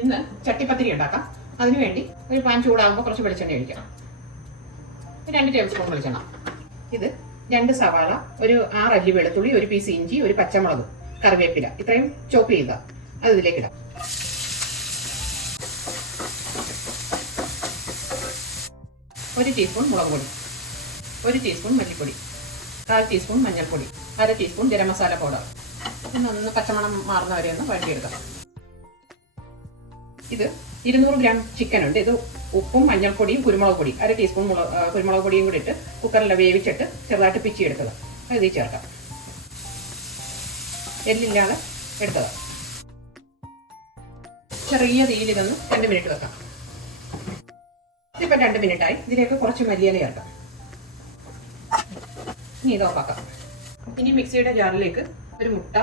ഇന്ന് ചട്ടിപ്പത്തിരി ഉണ്ടാക്കാം. അതിനുവേണ്ടി ഒരു പാൻ ചൂടാകുമ്പോൾ കുറച്ച് വെളിച്ചെണ്ണ ഒഴിക്കണം. 2 ടേബിൾ സ്പൂൺ വെളിച്ചെണ്ണ. ഇത് 2 സവാള, ഒരു 6 അല്ലി വെളുത്തുള്ളി, ഒരു പീസ് ഇഞ്ചി, ഒരു പച്ചമുളക്, കറിവേപ്പില, ഇത്രയും ചോപ്പ് ചെയ്ത അത് ഇതിലേക്ക് ഇടാം. ഒരു ടീസ്പൂൺ മുളക് പൊടി, 1 ടീസ്പൂൺ മല്ലിപ്പൊടി, 1/4 ടീസ്പൂൺ മഞ്ഞൾപ്പൊടി, 1/2 ടീസ്പൂൺ ഗരം മസാല പൗഡർ. ഒന്ന് പച്ചമണം മാറുന്നവരെ ഒന്ന് വഴറ്റിയെടുക്കാം. ഇത് 200 ഗ്രാം ചിക്കൻ ഉണ്ട്. ഇത് ഉപ്പും മഞ്ഞൾപ്പൊടിയും കുരുമുളക് പൊടി 1/2 ടീസ്പൂൺ കുരുമുളക് പൊടിയും കൂടി ഇട്ട് കുക്കറിൽ വേവിച്ചിട്ട് ചെറുതായിട്ട് പിച്ചി എടുത്തത് അത് ഇതിൽ ചേർക്കാം. എല്ലില്ലാതെ എടുത്തത്. ചെറിയ തീയിൽ ഇതൊന്ന് 2 മിനിറ്റ് വെക്കാം. ഇതിപ്പോൾ 2 മിനിറ്റായി. ഇതിലേക്ക് കുറച്ച് മല്ലിയില ചേർക്കാം. ഇനി ഇത് ഓഫാക്കാം. ഇനി മിക്സിയുടെ ജാറിലേക്ക് ഒരു മുട്ട,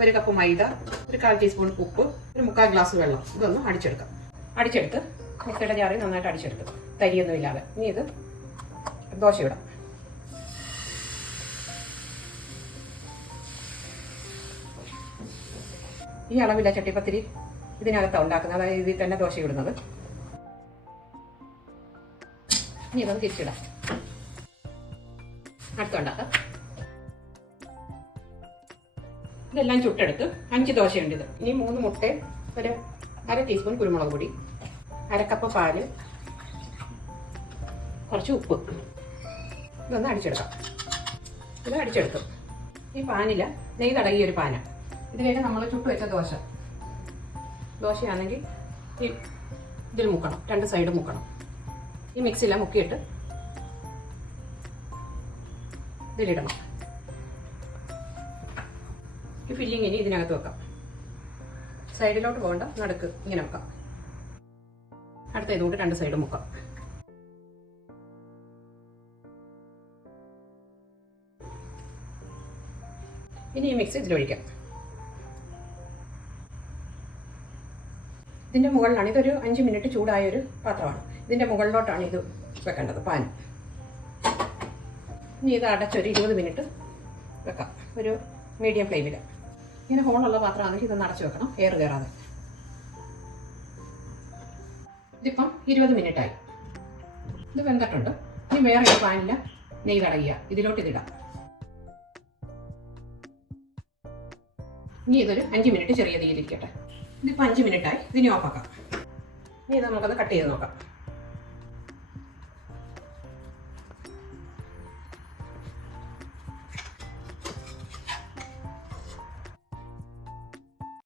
1 കപ്പ് മൈദ, ഒരു 1/4 ടീസ്പൂൺ ഉപ്പ്, ഒരു 3/4 ഗ്ലാസ് വെള്ളം ഇതൊന്ന് അടിച്ചെടുക്കാം. അടിച്ചെടുത്ത് മിക്സിയുടെ ജാറിൽ നന്നായിട്ട് അടിച്ചെടുത്ത് തരിയൊന്നും ഇല്ലാതെ ഇനി ഇത് ദോശ ഇടാം. ഈ അളവില്ല ചട്ടിപ്പത്തിരി ഇതിനകത്താണ് ഉണ്ടാക്കുന്നത്, അതായത് ഇതിൽ തന്നെ ദോശ ഇടുന്നത്. ഇനി ഇതൊന്ന് തിരിച്ചിടാം. അടുത്തുണ്ടാക്കാം. ഇതെല്ലാം ചുട്ടെടുത്ത് 5 ദോശയുണ്ട് ഇത്. ഇനി 3 മുട്ട, ഒരു 1/2 ടീസ്പൂൺ കുരുമുളക് പൊടി, 1/2 കപ്പ് പാല്, കുറച്ച് ഉപ്പ് ഇതൊന്ന് അടിച്ചെടുക്കാം. ഇത് അടിച്ചെടുക്കും. ഈ പാനിൽ നെയ്യ് തടകിയ ഒരു പാന ഇതിലേക്ക് നമ്മൾ ചുട്ട് വെച്ച ദോശയാണെങ്കിൽ ഈ ഇതിൽ മുക്കണം, 2 സൈഡ് മുക്കണം. ഈ മിക്സിയില മുക്കിയിട്ട് ഇതിലിടണം. ഈ ഫില്ലിങ് ഇനി ഇതിനകത്ത് വെക്കാം. സൈഡിലോട്ട് പോകണ്ട, നടുക്ക് ഇങ്ങനെ വെക്കാം. അടുത്ത ഇതുകൊണ്ട് 2 സൈഡ് മുക്കാം. ഇനി ഈ മിക്സ് ഇതിലൊഴിക്കാം. ഇതിൻ്റെ മുകളിലാണ്, ഇതൊരു 5 മിനിറ്റ് ചൂടായ ഒരു പാത്രമാണ്. ഇതിൻ്റെ മുകളിലോട്ടാണ് ഇത് വെക്കേണ്ടത്, പാൻ. ഇനി ഇത് അടച്ചൊരു 20 മിനിറ്റ് വെക്കാം, ഒരു മീഡിയം ഫ്ലെയിമിൽ. ഇങ്ങനെ ഹോളുള്ള പാത്രമാണെങ്കിൽ ഇതൊന്ന് അടച്ചു വെക്കണം, എയർ കയറാതെ. ഇതിപ്പം 20 മിനിറ്റായി. ഇത് വെന്തിട്ടുണ്ട്. ഇനി വേറെ ഒരു പാനില്ല നെയ്യ് തടയുക, ഇതിലോട്ട് ഇതിടാം. ഇനി ഇതൊരു 5 മിനിറ്റ് ചെറിയ തീയിലിരിക്കട്ടെ. ഇതിപ്പോൾ 5 മിനിറ്റായി. ഇതിനി ഓഫാക്കാം. ഇനി ഇത് നമുക്കത് കട്ട് ചെയ്ത് നോക്കാം.